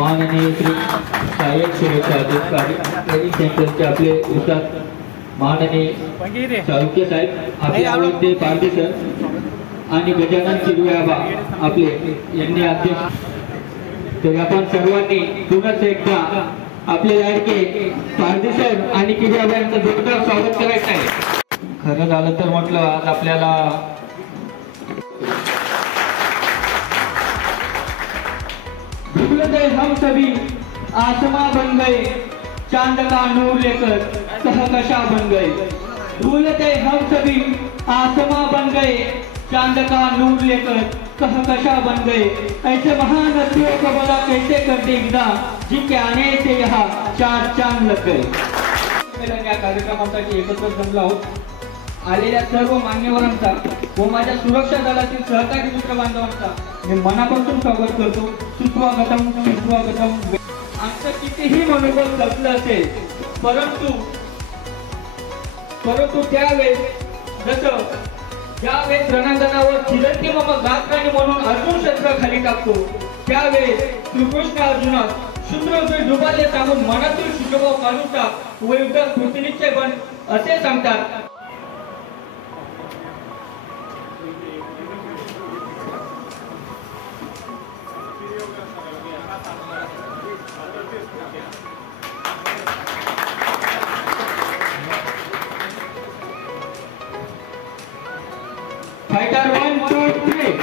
माननीय श्री सहाय्यक सुरक्षा अधिकारी ट्रेनिंग सेंटरचे आपले उस्ताद माननीय चालुक्य साहेब, आपले आवडते पारधी सर आणि गजानन शिरवाबा आपले यांनी अध्यक्ष. तर आपण सर्वांनी पुन्हा एकदा आपले लाडके पारधी सर आणि किरवाबा यांचं जोरदार स्वागत करायचं आहे. खरं झालं तर म्हटलं आज आपल्याला भूल गए हम सभी आसमां बन गए, चांद का नूर लेकर कहकशा बन गए. भूल गए हम सभी आसमां बन गए, चांद का नूर लेकर कहकशा बन गए. ऐसे महान हस्तियों को भला कैसे कर दे विदा, जिनके आने से यहाँ चार चांद लग गए. या कार्यक्रमासाठी एकत्र जमलो आहोत. आलेल्या सर्व मान्यवरांचा व माझ्या सुरक्षा दलातील सहकारी मित्र बांधवांचा मी मनापासून स्वागत करतो. सुस्वागतम सुस्वागतम. आमचं कितीही मनोबल जपलं असेल परंतु त्यावेळेस जसं ज्यावेळेस रणांगणावर चिरंजीव मग गात्राने म्हणून अर्जुन शस्त्र खाली टाकतो त्यावेळेस श्रीकृष्ण अर्जुनास शूद्रद्वय डुबाले सांगून मनातील शुद्धभाव काढूचा व युद्धात कृतनिश्चय बन असे सांगतात. Fighter 1, 2, 3.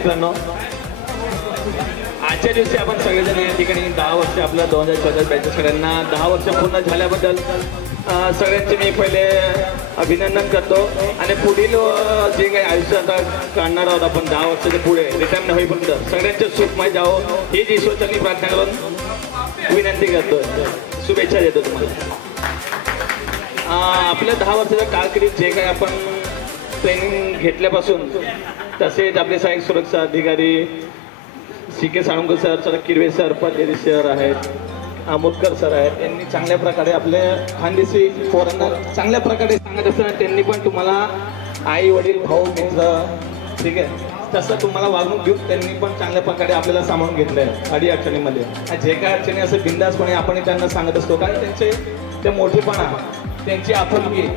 मित्रांनो, आजच्या दिवशी आपण सगळेजण या ठिकाणी 10 वर्ष आपल्या 2014 बॅचच्या सगळ्यांना 10 वर्ष पूर्ण झाल्याबद्दल सगळ्यांचे मी पहिले अभिनंदन करतो आणि पुढील जे काही आयुष्य आता काढणार आहोत आपण 10 वर्षाच्या पुढे रिटायरमेंट होईपर्यंत सगळ्यांचे सुखमय जावो हीच ईश्वरचरणी प्रार्थना करून विनंती करतो, शुभेच्छा देतो तुम्हाला. आपल्या 10 वर्षाच्या कारकिर्दीत जे काही आपण ट्रेनिंग घेतल्यापासून तसेच आपले सहाय्यक सुरक्षा अधिकारी CK साळुंकर sir, Kirve sir, पटेरी sir आहेत, मुटकर सर आहेत, यांनी चांगल्या प्रकारे आपल्या खानदेशी पोरांना चांगल्या प्रकारे सांगत असताना त्यांनी पण तुम्हाला आई वडील भाऊ मित्र ठीक आहे तसं तुम्हाला वागणूक घेऊन त्यांनी पण चांगल्या प्रकारे आपल्याला सामावून घेतलं आहे अडी अडचणीमध्ये. जे काय अडचणी असं बिंदासपणे आपण त्यांना सांगत असतो, कारण त्यांचे ते मोठेपणा त्यांची आपुलकी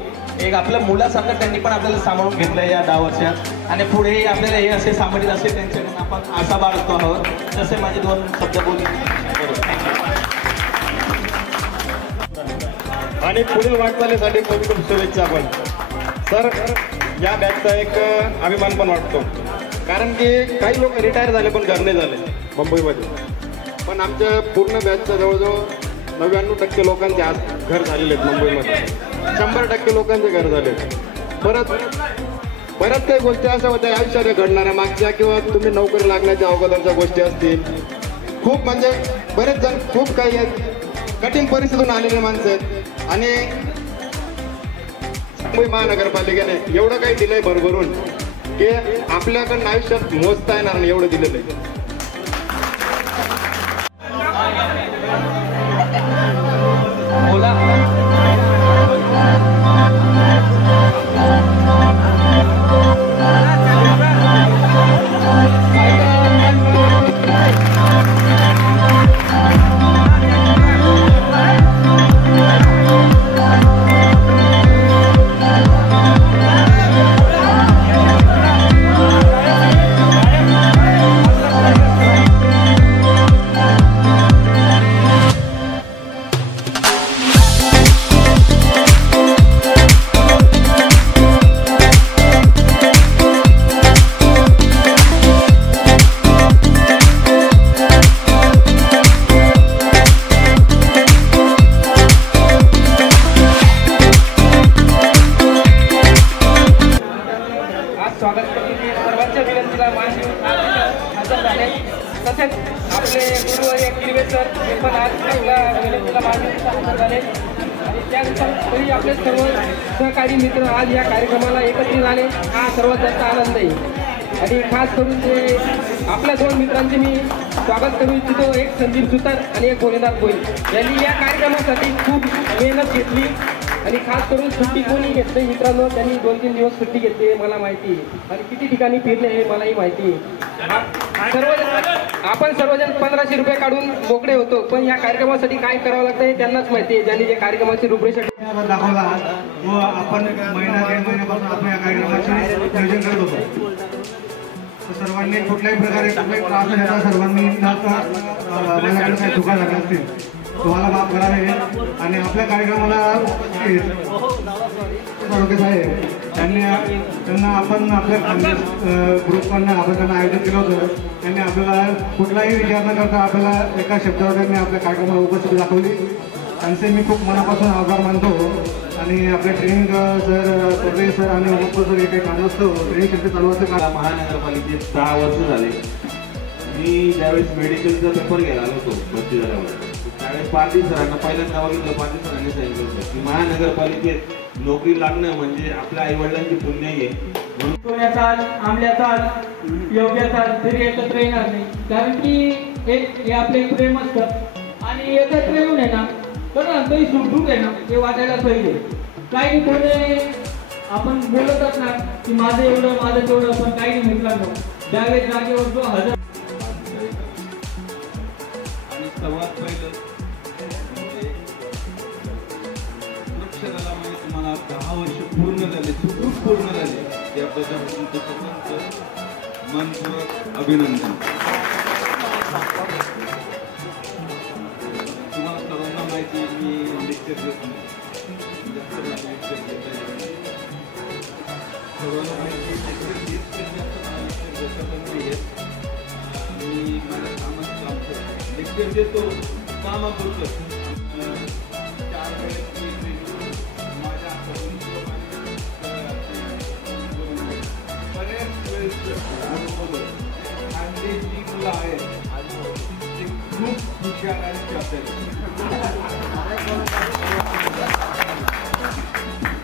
एक आपल्या मुलासारखं त्यांनी पण आपल्याला सांभाळून घेतलं आहे या 10 वर्षात आणि पुढेही आपल्याला हे असे सांभाळीत असे त्यांच्याकडून आपण आशा बाळगतो आहोत. तसे माझे 2 शब्द बोलून आणि पुढील वाटचालीसाठी खूप खूप शुभेच्छा. आपण सर या बॅचचा एक अभिमान पण वाटतो, कारण की काही लोक रिटायर झाले पण घर नाही झाले मुंबईमध्ये, पण आमच्या पूर्ण बॅचच्या जवळजवळ 99% लोकांचे आज घर झालेले आहेत मुंबईमध्ये, 100% लोकांचे घर झाले. बऱ्याच काही गोष्टी अशा होत्या आयुष्यात घडणाऱ्या मागच्या किंवा तुम्ही नोकरी लागण्याच्या अगोदरच्या गोष्टी असतील. खूप म्हणजे बरेच जण खूप काही आहेत, कठीण परिस्थितीतून आलेले माणसं आहेत आणि मुंबई महानगरपालिकेने एवढं काही दिलंय भरभरून की आपल्याकडून आयुष्यात मोजता येणार नाही एवढं दिलेलं आहे. आपले सर्व सहकारी मित्र आज या कार्यक्रमाला एकत्रित आले हा सर्वात जास्त आनंद आहे. आणि खास करून ते आपल्या 2 मित्रांचे मी स्वागत करू इच्छितो, एक संदीप सुतार आणि एक भोलेनाथ गोयल यांनी या कार्यक्रमासाठी खूप मेहनत घेतली आणि खास करून सुट्टी कोणी घेतली मित्रांनो, त्यांनी 2-3 दिवस सुट्टी घेतली मला माहिती आहे आणि किती ठिकाणी फिरले हे मलाही माहिती आहे. आपण सर्वजण 1500 रुपये काढून मोकळे होतो, पण या कार्यक्रमासाठी काय करावं लागतं हे त्यांनाच माहिती आहे, ज्यांनी जे कार्यक्रमाची रूपरेषा दाखवला व आपण महिना 1.5 महिन्यापासून आपण या कार्यक्रमाचे नियोजन करत होतो. सर्वांनी कुठल्याही प्रकारे कुठलाही त्रास न घेता सर्वांनी माझ्याकडे काही चुका झाल्या असतील तुम्हाला माफ करावे. आणि आपल्या कार्यक्रमाला आरोग्य साहेब त्यांना आपण आपल्या ग्रुपकडनं आपण त्यांना आयोजन केलं होतं. त्यांनी आपल्याला कुठलाही विचार न करता आपल्याला एका शब्दावर त्यांनी आपल्या कार्यक्रमाला उपस्थिती दाखवली. त्यांचे मी खूप मनापासून आभार मानतो. आणि आपले ट्रेनिंग सर सर आणि उपस्थित सर काही काम असतं ट्रेनिंग सेंटर चालू असतं. महानगरपालिकेत 10 वर्ष झाले. मी ज्यावेळेस मेडिकलचा पेपर घ्यायला आलो होतो भरती झाल्यावर त्यावेळेस पाटील सरांना पहिल्यांदा बघितलं. पाटील सरांनी सांगितलं होतं की महानगरपालिकेत नोकरी लागणं म्हणजे आपल्या आईवडिलांची पुण्य आहे. सोन्याचा आंबल्याचा योग्याचा तरी एकत्र येणार नाही, कारण की हे आपले प्रेम असतं आणि एकत्र येऊन आहे ना तर काही सुखदुःख आहे ना ते वाटायला पाहिजे. काही कोणी आपण बोलत असणार की माझं एवढं माझं तेवढं, पण काही नाही मित्रांनो त्यावेळेस जागेवर जो हजर. आणि सर्वात पहिलं सुरक्षा दलामध्ये तुम्हाला 10 वर्ष पूर्ण झाले, सुखरूप पूर्ण झाले, त्याबद्दल तुमचं सर्वांचं मनपूर्वक अभिनंदन. तुम्हाला सर्वांना माहिती आहे मी लेक्चर देत नाही, लेक्चर देत आहे सर्वांना माहिती आहे. देतो कामापुरतं चार वेळेस माझ्या बऱ्याच वेळेस आणि जी मुलं आहेत ते खूप हुशार आणि चातक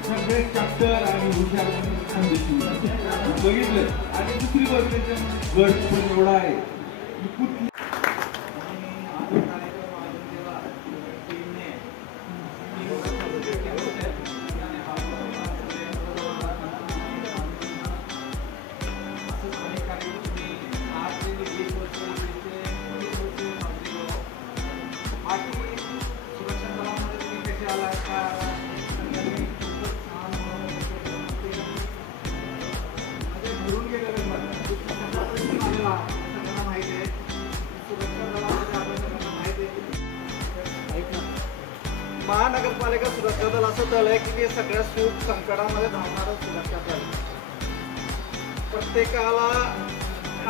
सगळे चाप्टर आणि हुशार बघितलं. आणि दुसरी गोष्ट गट पण एवढा आहे की कुठली महानगरपालिका सुरक्षा दल असं दल आहे की ते सगळ्या सुख संकटामध्ये धावणारं सुरक्षा दल. प्रत्येकाला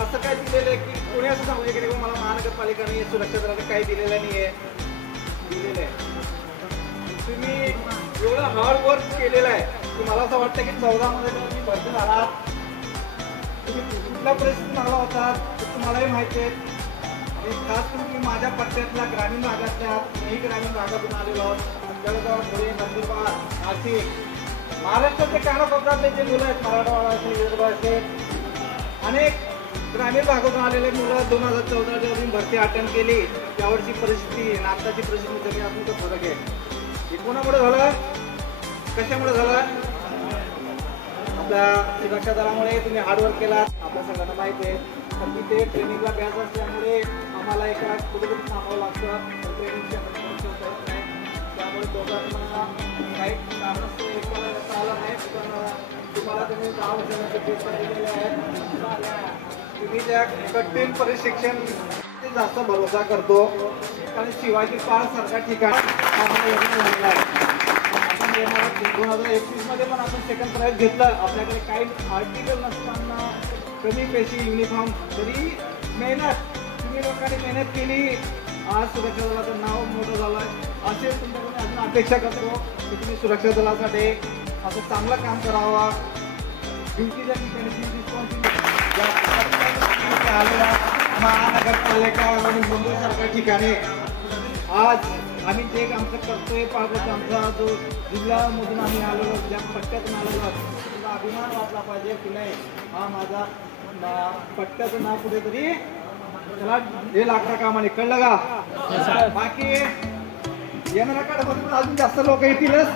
असं काय दिलेलं आहे की कोणी असं सांगू की मला महानगरपालिकाने सुरक्षा दलाने काही दिलेलं नाही आहे. दिलेलं आहे. तुम्ही एवढं हार्डवर्क केलेलं आहे की मला असं वाटतं की 14 मध्ये तुम्ही भरती झाला. तुम्ही कुठल्या परिस्थितीत आला होता तुम्हालाही माहिती आहे. आणि खास करून माझ्या पट्ट्यातल्या ग्रामीण भागातल्या मी ग्रामीण भागातून आलेलो आहोत. जळगाव, धुळे, नंदुरबार, नाशिक, महाराष्ट्रातले कानाकोपऱ्यातले जे मुलं आहेत मराठवाडा असेल, विदर्भ असेल, अनेक ग्रामीण भागातून आलेले मुलं 2014 जेव्हा भरती अटेंड केली त्यावरची परिस्थिती आणि आत्ताची परिस्थिती कमी असून तो फरक आहे. हे कोणामुळे झालं? कशामुळे झालं? आपल्या सुरक्षा दलामुळे. तुम्ही हार्डवर्क केला आपल्या सगळ्यांना माहिती आहे. पण तिथे ट्रेनिंगला बॅच असल्यामुळे आम्हाला एका कुठेतरी थांबावं लागतं. ट्रेनिंग त्यामुळे दोघांना काही कारणास्तव एकाला आलं नाही. पण तुम्हाला तुम्ही 10 वर्षांचे पेपर दिलेले आहेत. तुम्ही त्या कठीण प्रशिक्षण जास्त भरोसा करतो. कारण शिवाजी पार्क सारख्या ठिकाणी 2021 मध्ये पण आपण सेकंड प्राइज घेतलं. आपल्याकडे काही आर्टिकल नसताना कमी पैसे युनिफॉर्म तरी मेहनत तुम्ही लोकांनी मेहनत केली. आज सुरक्षा दलाचं नाव मोठं झालं. असे तुमच्याकडून अजून अपेक्षा करतो की तुम्ही सुरक्षा दलासाठी असं चांगलं काम करावं. ड्युटीच्या ठिकाणी महानगरपालिका आणि मुंबईसारख्या ठिकाणी आज आम्ही जे आमचं कर्तव्य पाहतो. आमचा जो जिल्ह्यामधून आम्ही आलेलो ज्या पट्ट्यातून आलेलो त्याचा अभिमान वाटला पाहिजे की नाही हा माझा पट्ट्याचं नाव कुठेतरी त्याला हे लागतं कामाने. कळलं का? बाकी येणाऱ्या काळामध्ये पण अजून जास्त लोक येतीलच.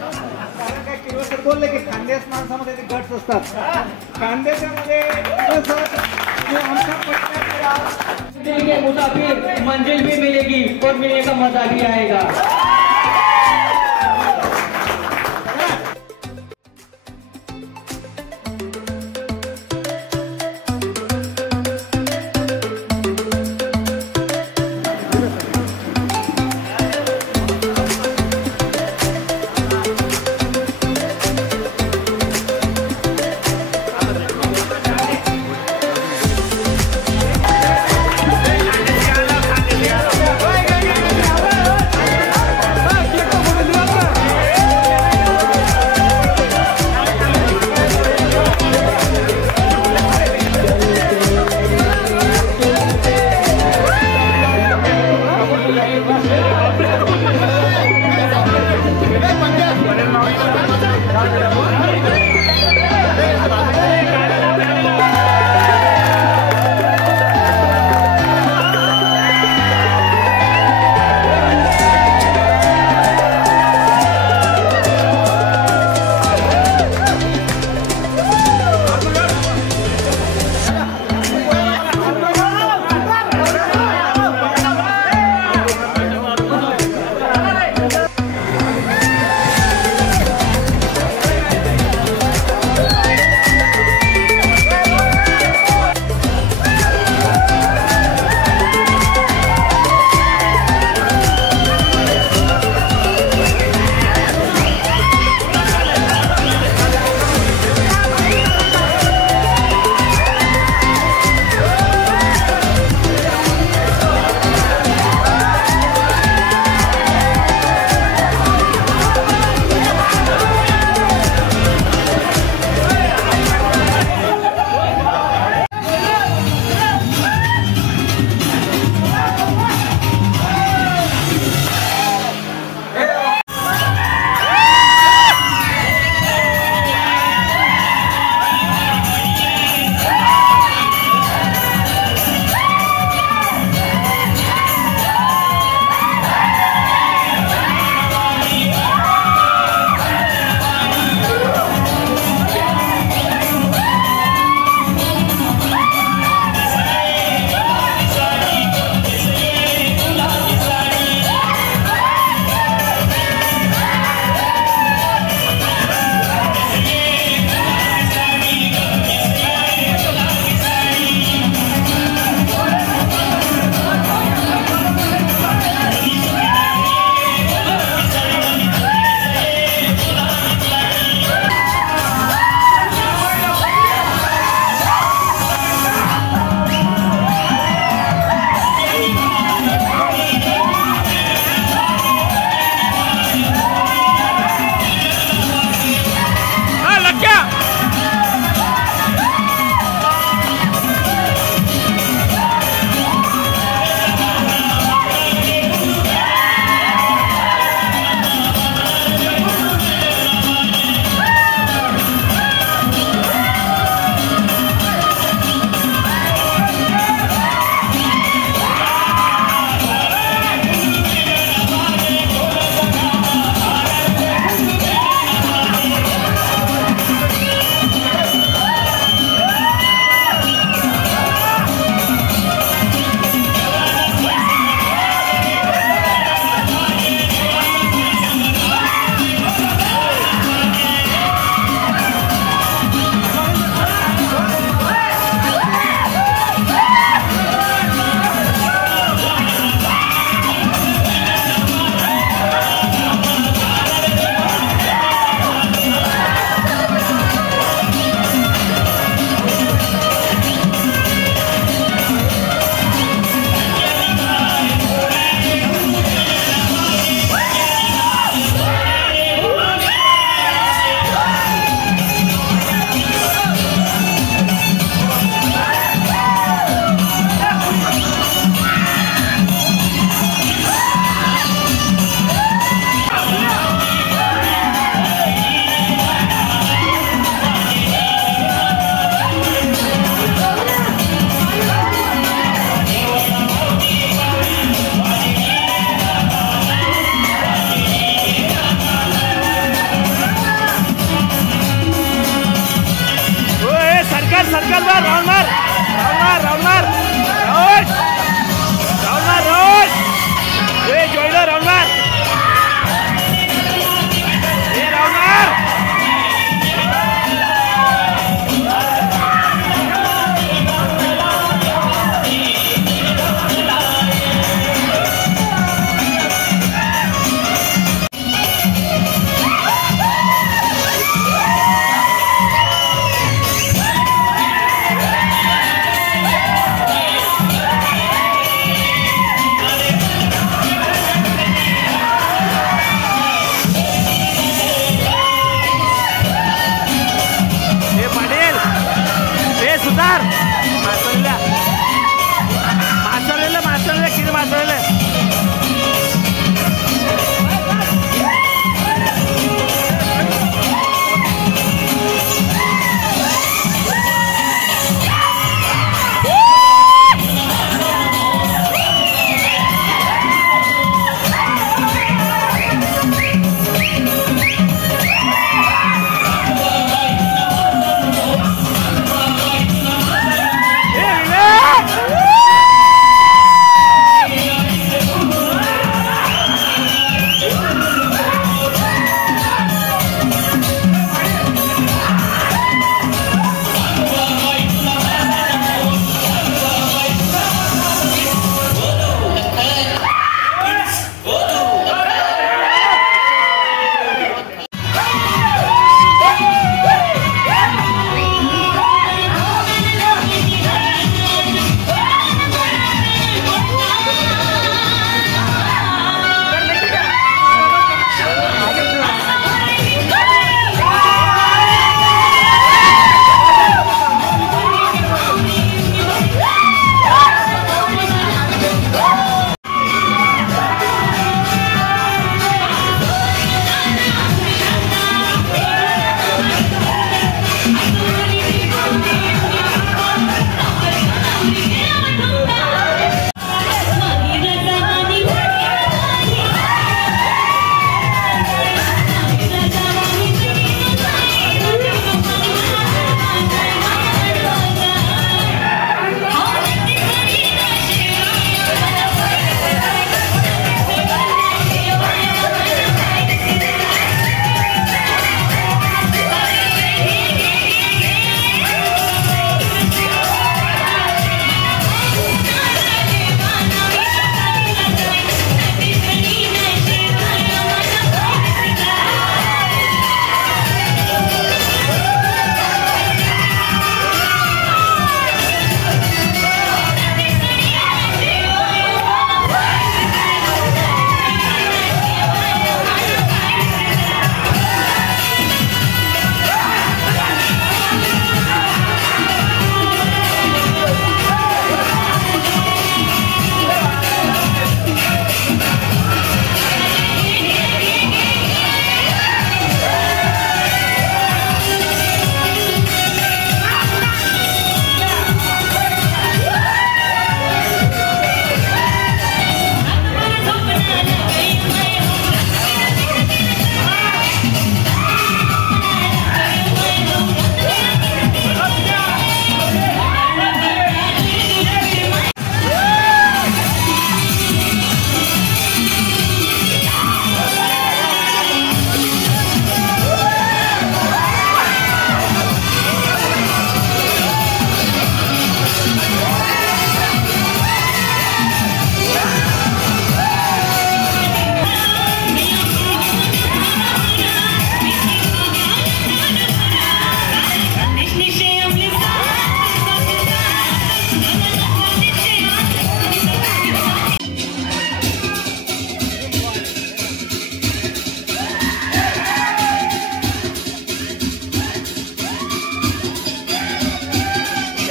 कारण काय किर्लोस्कर बोलले की खानदेश माणसामध्ये ते गट्स असतात. खानदेशामध्ये मुसाफिर मंजिल भी मिलेगी और मिलने का मजा भी आएगा.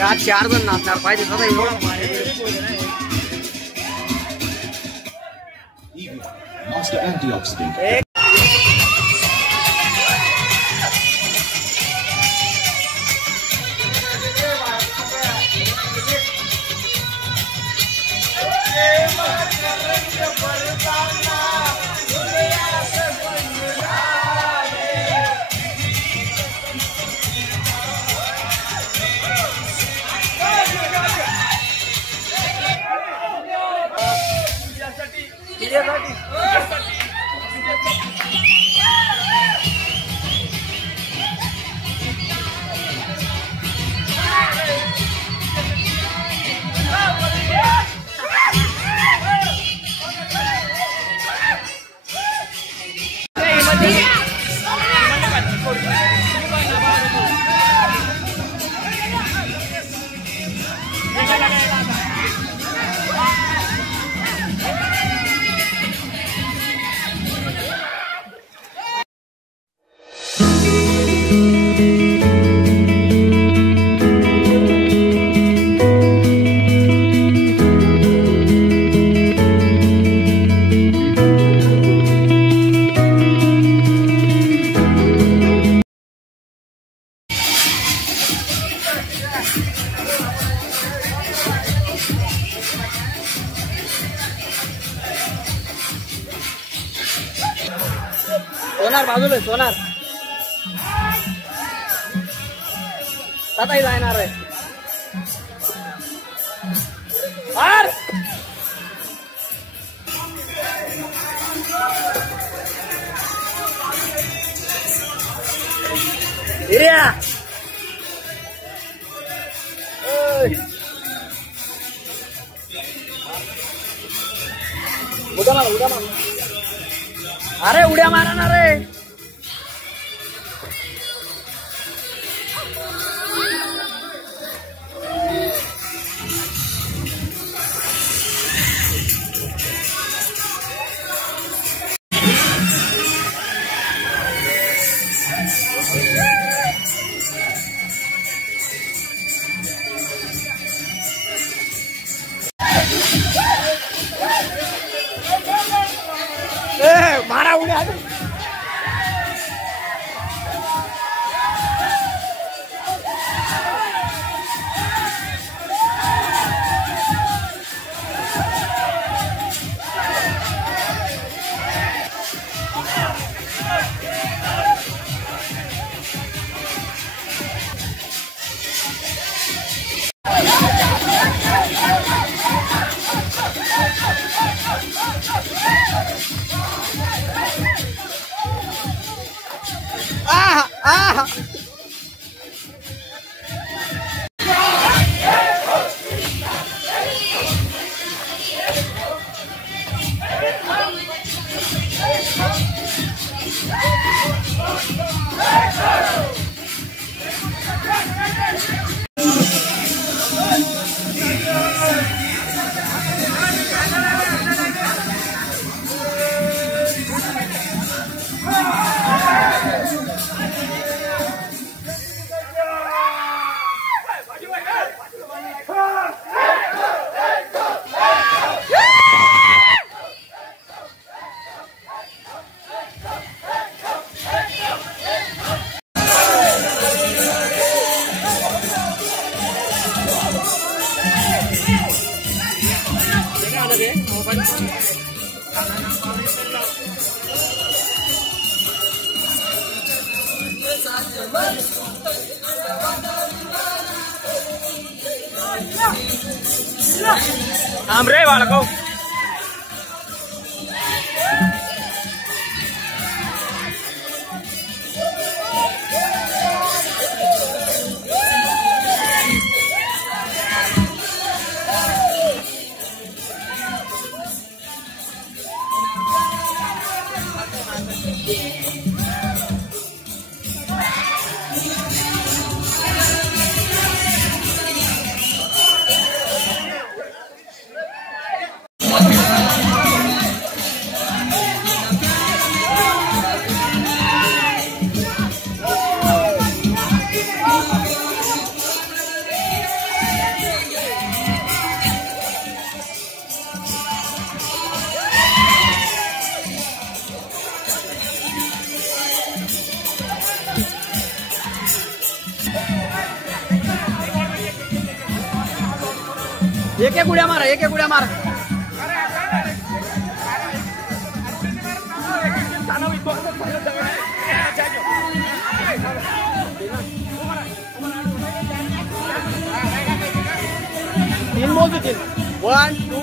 या 4 जण नाचणार पाहिजे तसा एवढा Master antioxidant. सोनार बाजूला सोनार ताताही जाणार आहे उड्या मार अरे उड्या मारा ना रे मारा उड्या Hambre बाळको एक एक उड्या मारा, एक एक उड्या मारा. तीन मोजू, तीन. 1 2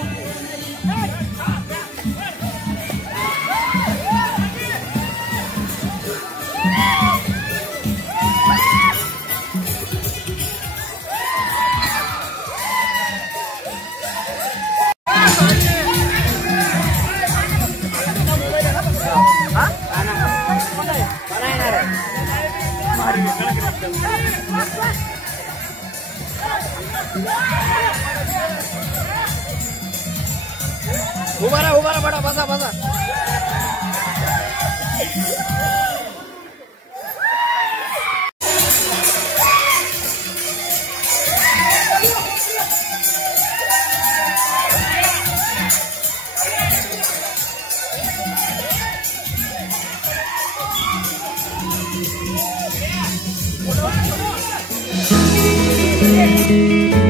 उभा रहा बडा, बसा बसा. Yeah.